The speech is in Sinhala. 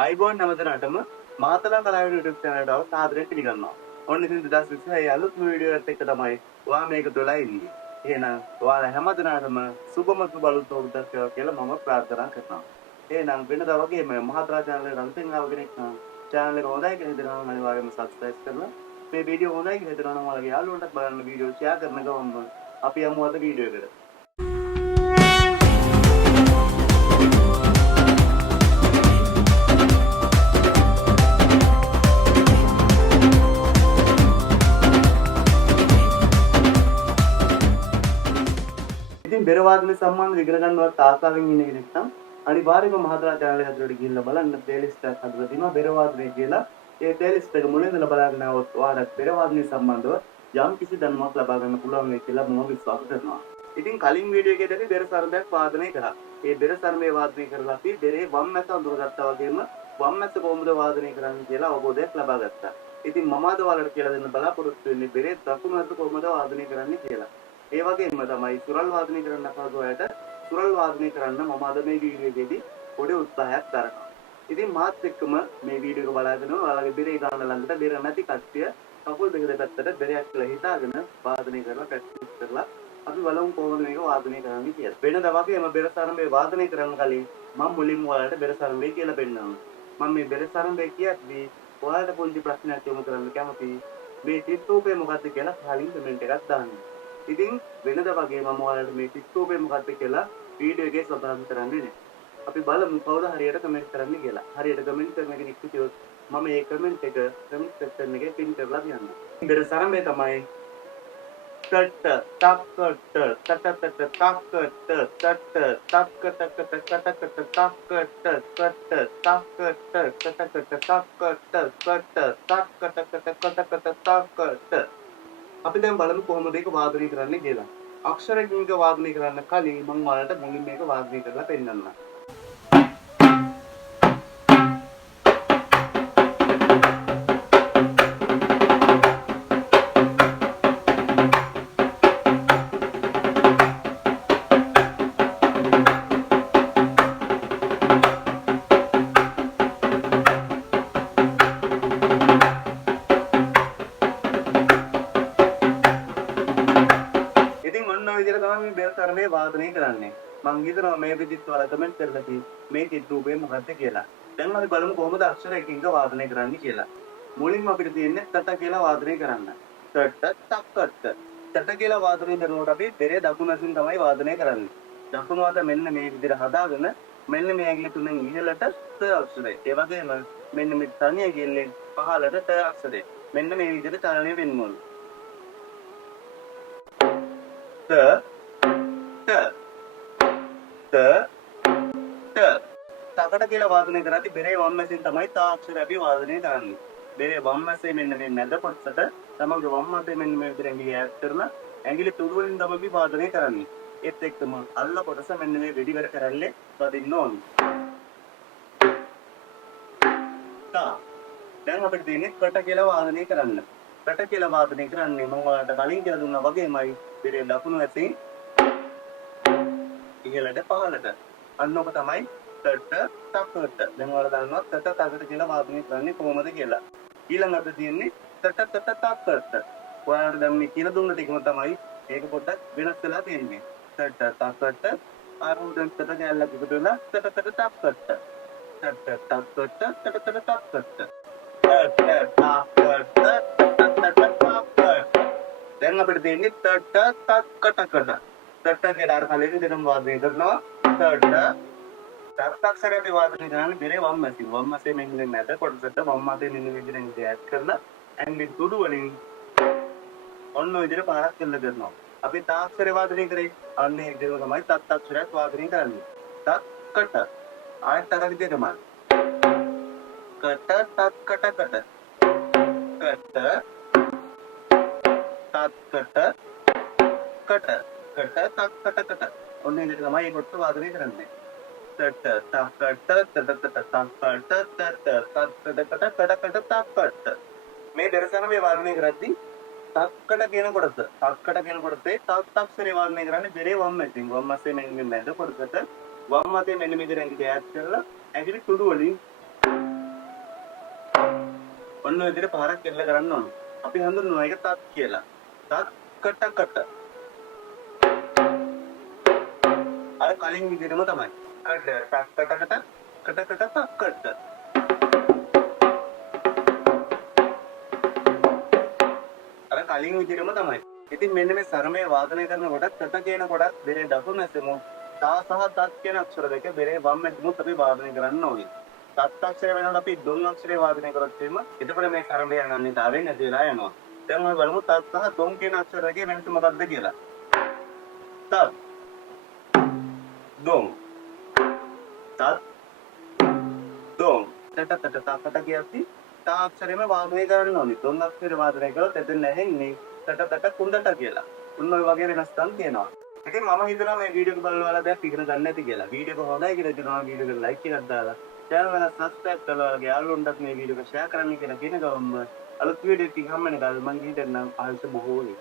අයිබෝන් නැවතනටම මාතලා කලාවේ YouTube channel එකට සාදරයෙන් පිළිගන්නවා. ඔන්න ඉතින් 2026 අලුත් වීඩියෝ එකත් එක්ක තමයි ඔයා මේක තුලලා ඉන්නේ. එහෙනම් ඔයාලා හැමදෙනාටම සුබම සුබ අලුත් අවුරුද්දක් වේවා කියලා මම ප්‍රාර්ථනා කරනවා. එහෙනම් වෙනදා වගේම මහතරා channel එකට අලුතෙන් ආව කෙනෙක් නම් channel එක හොඳයි කියලා හිතනවා නම් අනිවාර්යයෙන්ම subscribe කරලා මේ වීඩියෝ හොඳයි කියලා හිතනවා නම් ඔයාලගේ යාළුවන්ටත් බලන්න වීඩියෝ share කරන ගමන්ම අපි යමු අද වීඩියෝ එකට. ඉතින් බෙර වාදනය සම්බන්ධව ඉගෙන ගන්නවත් ආසාවෙන් ඉන්න කෙනෙක් නම් අනිවාර්යයෙන්ම මහතරා channel එක ඇතුළට ගිහිල්ලා බලන්න playlist එකක් හදලා තිනවා බෙර වාදනය කියලා. ඒ playlist එක මුලින් ඉඳලා බලන්න આવොත් ඔයාලට බෙර වාදනය සම්බන්ධව යම් කිසි දැනුමක් ලබා ගන්න පුළුවන් වෙයි කියලා මම විශ්වාස කරනවා. ඉතින් කලින් වීඩියෝ එකේදී අපි බෙර සරඹයක් වාදනය කරා. ඒ බෙර සරඹය වාදනය කරලා අපි බෙරේ වම් මැස අඳුරගත්තා වගේම වම් මැස කොහොමද වාදනය කරන්නේ කියලා අවබෝධයක් ලබා ගත්තා. ඉතින් මම අද ඔයාලට කියලා දෙන්න බලාපොරොත්තු වෙන්නේ බෙරේ දකුණු මැස කොහොමද වාදනය කරන්නේ කියලා. ඒ වගේම තමයි සුරල් වාදනය කරන්න අපහසු අයට සුරල් වාදනය කරන්න මම අද මේ වීඩියෝ එකේදී පොඩි උත්සාහයක් දරනවා. ඉතින් මාත් එක්කම මේ වීඩියෝ එක බලාගෙන ඔයාලගේ බෙරේ ගන්න ළඟට බෙර නැති කට්ටිය කකුල් දෙක දෙපැත්තට බෙරයක් කියලා හිතාගෙන වාදනය කරලා ප්‍රැක්ටිස් කරලා අපි බලමු කොහොමද මේක වාදනය කරන්නේ කියලා. වෙනදා වගේම බෙර සරඹේ වාදනය කරන්න කලින් මම මුලින්ම ඔයාලට බෙර සරඹේ කියලා පෙන්නනවා. මම මේ බෙර සරඹේ කියද්දී ඔයාලට පොඩි ප්‍රශ්නයක් යොමු කරන්න කැමතියි. මේ චිත්තෝපේ මොකක්ද කියලා කලින් කමෙන්ට් එකක් දාන්න. ඉතින් වෙනදා වගේ මම ඔයාලට මේ චිත්තෝපේ මොකක්ද කියලා වීඩියෝ එකේ සඳහන් කරන්නේ නැහැ. අපි බලමු කවුද හරියට කමෙන්ට් කරන්නේ කියලා. හරියට කමෙන්ට් කරන කෙනෙක් හිටියොත් මම ඒ කමෙන්ට් එක කමෙන්ට් සෙක්ෂන් එකේ පින් කරලා තියන්නම්. බෙර සරඹේ තමයි තට තක්කට තට තට තක්කට තට තක්කට තක්කට තක්කට තක්කට අපි දැන් බලමු කොහොමද ඒක වාදනය කරන්නේ කියලා. අක්ෂරකින්ක වාදනය කරන්න කලින් මම ඔයාලට මුලින්ම මේක වාදනය කරලා පෙන්නන්නම්. බෙර සරඹේ වාදනය කරන්නේ. මම හිතනවා මේ විදිහට ඔයාලා කමෙන්ට් කරලා මේ චිත්‍රූපේ මොකක්ද කියලා. දැන් අපි බලමු කොහොමද අක්ෂරයකින්ක වාදනය කරන්නේ කියලා. මුලින්ම අපිට තියෙන්නේ තට කියලා වාදනය කරන්න. තට තක්කට. තට කියලා වාදනය කරනකොට අපි බෙරේ දකුණු අතින් තමයි වාදනය කරන්නේ. දකුණු අත මෙන්න මේ විදිහට හදාගෙන මෙන්න මේ ඇඟිලි තුනෙන් ඉහළට ත අක්ෂරය. ඒ වගේම මෙන්න මේ තනි ඇඟිල්ලෙන් පහළට ත අක්ෂරය. මෙන්න මේ විදිහට චලනය වෙන්න ඕන. ත තකට කියලා වාදනය කරද්දී බෙරේ වම් මැසෙන් තමයි තා අක්ෂරය අපි වාදනය කරන්නේ. බෙරේ වම් මැසේ මෙන්න මේ මැද කොටසට තමයි වම් අතේ මෙන්න මේ විදිහට ඇඟිලි ඈත් කරලා ඇඟිලි තුඩු වලින් තමයි අපි වාදනය කරන්නේ. ඒත් එක්කම අල්ල කොටස මෙන්න මේ වෙඩි වර කරල්ලේ වදින්න ඕනේ. තා දැන් අපිට තියෙන්නේ කට කියලා වාදනය කරන්න. කට කියලා වාදනය කරන්නේ මම ඔයාලට කලින් කියලා දුන්නා වගේමයි බෙරේ දකුණු ඇතෙන් ඉහළට පහළට. අන්න ඔක තමයි තට තකට. දැන් ඔයාලා දන්නවා තට තකට කියලා වාදනය කරන්නේ කොහොමද කියලා. ඊළඟට තියෙන්නේ තට තට තකට. ඔයාලට දැන් මේ කියන දුන්න ටිකම තමයි ඒක පොඩ්ඩක් වෙනස් වෙලා තියෙන්නේ. තට තකට ආරෝධන තට ගැල්ලක් එකතු වෙලා තට තට තකට. තට තකට තට තට තකට. දැන් අපිට තියෙන්නේ තට තක්කටකට. තට කියලා අර කලින් දෙනම වාදනය කරනවා. තට තක්කක්ෂරය අපි වාදනය කරන්නේ බෙරේ වම් මැසින්. වම් මැසේ මෙන්න මැද කොටසට වම් අතේ මෙන්න විදිහට ඈඩ් කරලා ඇඟිලි තුඩු වලින් ඔන්න ඔය විදිහට පාරක් කරලා කරනවා. අපි තාක්ෂරය වාදනය කරේ අන්නේ ඒ විදිහම තමයි තක්කක්ෂරයත් වාදනය කරන්නේ. තක්කට ආයත අර විදිහටම කට තක්කට කට කට තක්කට කට කට තක්කට කට ඔන්න ඒ විදිහට තමයි ඒකට වාදනය කරන්නේ. තට තක්කට තට තට තක්කට තක්කට මේ බෙර සරඹේ වාදනය කරද්දී තක්කට කියන කොටස තක්කට කියන කොටසේ තක්ෂරේ වාදනය කරන්නේ බෙරේ වම් මැසින්. වම් මැසේ මෙන්න මැද කොටසට වම් අතේ මෙන්න මේ විදිහට ඇඟිලි ඈත් කරලා ඇඟිලි තුඩු වලින් ඔන්න ඔය විදිහට පාරක් එල්ල කරන්න ඕන. අපි හඳුන්වනවා ඒක තත් කියලා. තත් කට කට. අර කලින් විදිහටම තමයි. කඩ ටක් කට කට කට කට කට. අර කලින් විදිහටම තමයි. ඉතින් මෙන්න මේ සරමයේ වාදනය කරනකොට කට කියන කොටත් බෙරේ දකුණු ඇසෙමු. තා සහ තත් කියන අක්ෂර දෙක බෙරේ වම් ඇසෙමුත් අපි වාදනය කරන්න ඕනේ. තත් අක්ෂරය වෙනකොට අපි දොන් අක්ෂරය වාදනය කරොත් එහෙම එතකොට මේ සරමයේ අනන්‍යතාවය නැති වෙලා යනවා. දැන් අපි බලමු තත් සහ දොන් කියන අක්ෂර දෙකේ වෙනස මොකක්ද කියලා. තත් දොන් තත් දොන් තට කියද්දි තා අක්ෂරෙම වාදනය කරන්න ඕනේ. දොන් අක්ෂරය වාදනය කළොත් එතන ඇහෙන්නේ තට කුණ්ඩට කියලා. උන් ඔය වගේ වෙනස්කම් තියෙනවා. ඉතින් මම හිතනවා මේ වීඩියෝ එක බලලා ඔයාලා දැන් ඉගෙන ගන්න ඇති කියලා. වීඩියෝ එක හොඳයි කියලා හිතනවා. වීඩියෝ එකට ලයික් එකක් දාලා channel එක subscribe කරලා ඔයාලගේ යාළුවන්ටත් මේ වීඩියෝ එක share කරන්න කියලා කියන ගමන්ම අලුත් වීඩියෝ එකකින් හම්බ වෙනකල් මම හිතන්නම් ආයුෂ බොහෝ වෙයි.